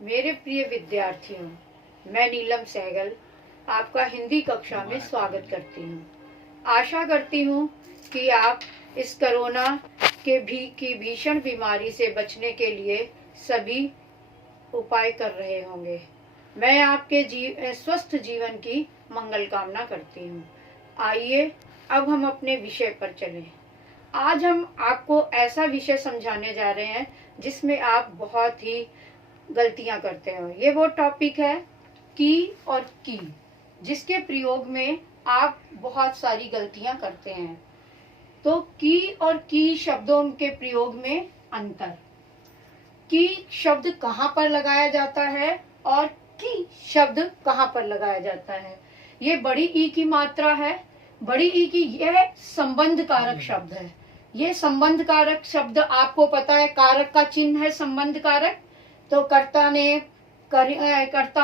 मेरे प्रिय विद्यार्थियों, मैं नीलम सहगल आपका हिंदी कक्षा में स्वागत करती हूँ। आशा करती हूँ कि आप इस कोरोना की भीषण बीमारी से बचने के लिए सभी उपाय कर रहे होंगे। मैं आपके स्वस्थ जीवन की मंगल कामना करती हूँ। आइए अब हम अपने विषय पर चलें। आज हम आपको ऐसा विषय समझाने जा रहे हैं जिसमें आप बहुत ही गलतियां करते हो। ये वो टॉपिक है की और की, जिसके प्रयोग में आप बहुत सारी गलतियां करते हैं। तो की और की शब्दों के प्रयोग में अंतर। की शब्द कहाँ पर लगाया जाता है और की शब्द कहाँ पर लगाया जाता है। ये बड़ी ई की मात्रा है। बड़ी ई की यह संबंध कारक शब्द है। ये संबंध कारक शब्द आपको पता है, कारक का चिन्ह है संबंध कारक। तो कर्ता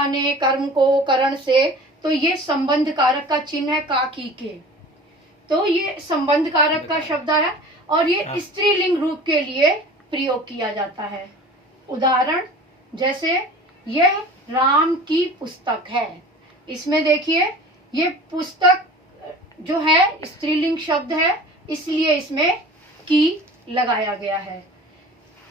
ने कर्म को करण से, तो ये संबंध कारक का चिन्ह है का की के। तो ये संबंध कारक का शब्द है और ये स्त्रीलिंग रूप के लिए प्रयोग किया जाता है। उदाहरण जैसे यह राम की पुस्तक है। इसमें देखिए ये पुस्तक जो है स्त्रीलिंग शब्द है, इसलिए इसमें की लगाया गया है।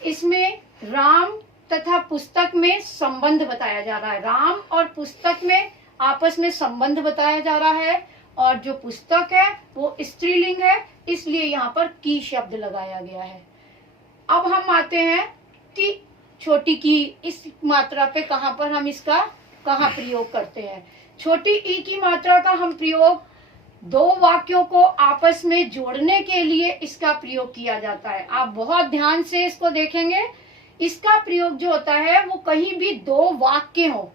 इसमें राम तथा पुस्तक में संबंध बताया जा रहा है। राम और पुस्तक में आपस में संबंध बताया जा रहा है और जो पुस्तक है वो स्त्रीलिंग है, इसलिए यहाँ पर की शब्द लगाया गया है। अब हम आते हैं कि छोटी की, इस मात्रा पे कहाँ पर हम इसका कहाँ प्रयोग करते हैं। छोटी ई की मात्रा का हम प्रयोग दो वाक्यों को आपस में जोड़ने के लिए इसका प्रयोग किया जाता है। आप बहुत ध्यान से इसको देखेंगे। इसका प्रयोग जो होता है वो कहीं भी दो वाक्य हो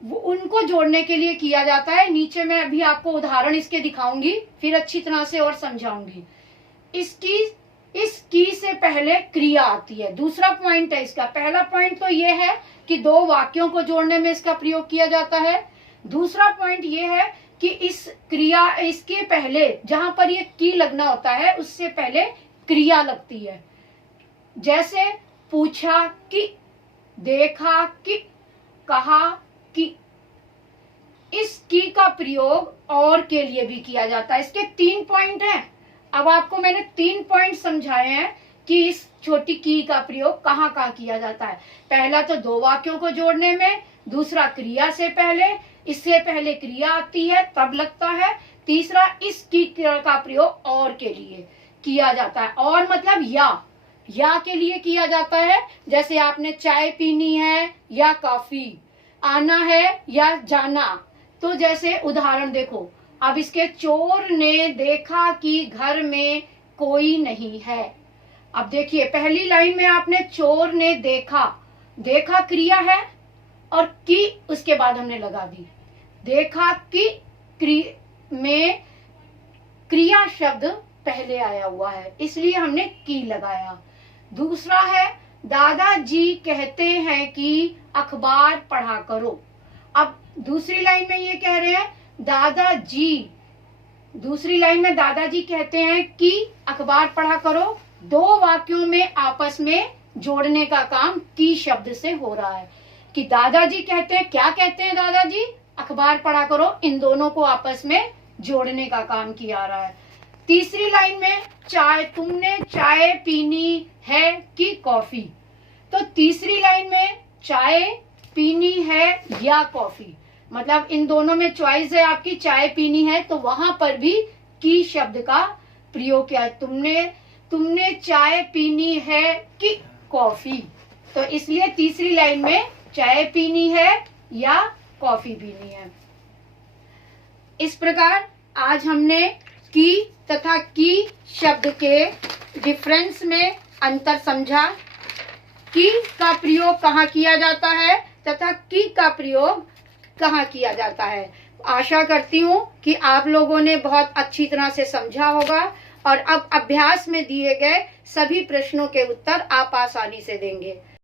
वो उनको जोड़ने के लिए किया जाता है। नीचे मैं अभी आपको उदाहरण इसके दिखाऊंगी, फिर अच्छी तरह से और समझाऊंगी। इस की से पहले क्रिया आती है। दूसरा पॉइंट है इसका। पहला पॉइंट तो ये है कि दो वाक्यों को जोड़ने में इसका प्रयोग किया जाता है। दूसरा पॉइंट ये है कि इसके पहले जहां पर ये की लगना होता है उससे पहले क्रिया लगती है। जैसे पूछा कि, देखा कि, कहा कि। इस की का प्रयोग और के लिए भी किया जाता है। इसके 3 पॉइंट हैं। अब आपको मैंने 3 पॉइंट समझाए हैं कि इस छोटी की का प्रयोग कहाँ कहाँ किया जाता है। पहला तो दो वाक्यों को जोड़ने में, दूसरा क्रिया से पहले, इससे पहले क्रिया आती है तब लगता है, तीसरा इस की का प्रयोग और के लिए किया जाता है। और मतलब या के लिए किया जाता है। जैसे आपने चाय पीनी है या कॉफी, आना है या जाना। तो जैसे उदाहरण देखो, अब इसके चोर ने देखा कि घर में कोई नहीं है। अब देखिए पहली लाइन में आपने चोर ने देखा, देखा क्रिया है और की उसके बाद हमने लगा दी। देखा कि में क्रिया शब्द पहले आया हुआ है, इसलिए हमने की लगाया। दूसरा है दादाजी कहते हैं कि अखबार पढ़ा करो। अब दूसरी लाइन में ये कह रहे हैं दादाजी, दूसरी लाइन में दादाजी कहते हैं कि अखबार पढ़ा करो। दो वाक्यों में आपस में जोड़ने का काम की शब्द से हो रहा है कि दादाजी कहते हैं, क्या कहते हैं दादाजी, अखबार पढ़ा करो। इन दोनों को आपस में जोड़ने का काम किया रहा है। तीसरी लाइन में तुमने चाय पीनी है कि कॉफी। तो तीसरी लाइन में चाय पीनी है या कॉफी, मतलब इन दोनों में चॉइस है आपकी, चाय पीनी है, तो वहां पर भी की शब्द का प्रयोग किया। तुमने चाय पीनी है कि कॉफी। तो इसलिए तीसरी लाइन में चाय पीनी है या कॉफी पीनी है। इस प्रकार आज हमने की तथा की शब्द के डिफरेंस में अंतर समझा। की का प्रयोग कहाँ किया जाता है तथा की का प्रयोग कहाँ किया जाता है। आशा करती हूँ कि आप लोगों ने बहुत अच्छी तरह से समझा होगा और अब अभ्यास में दिए गए सभी प्रश्नों के उत्तर आप आसानी से देंगे।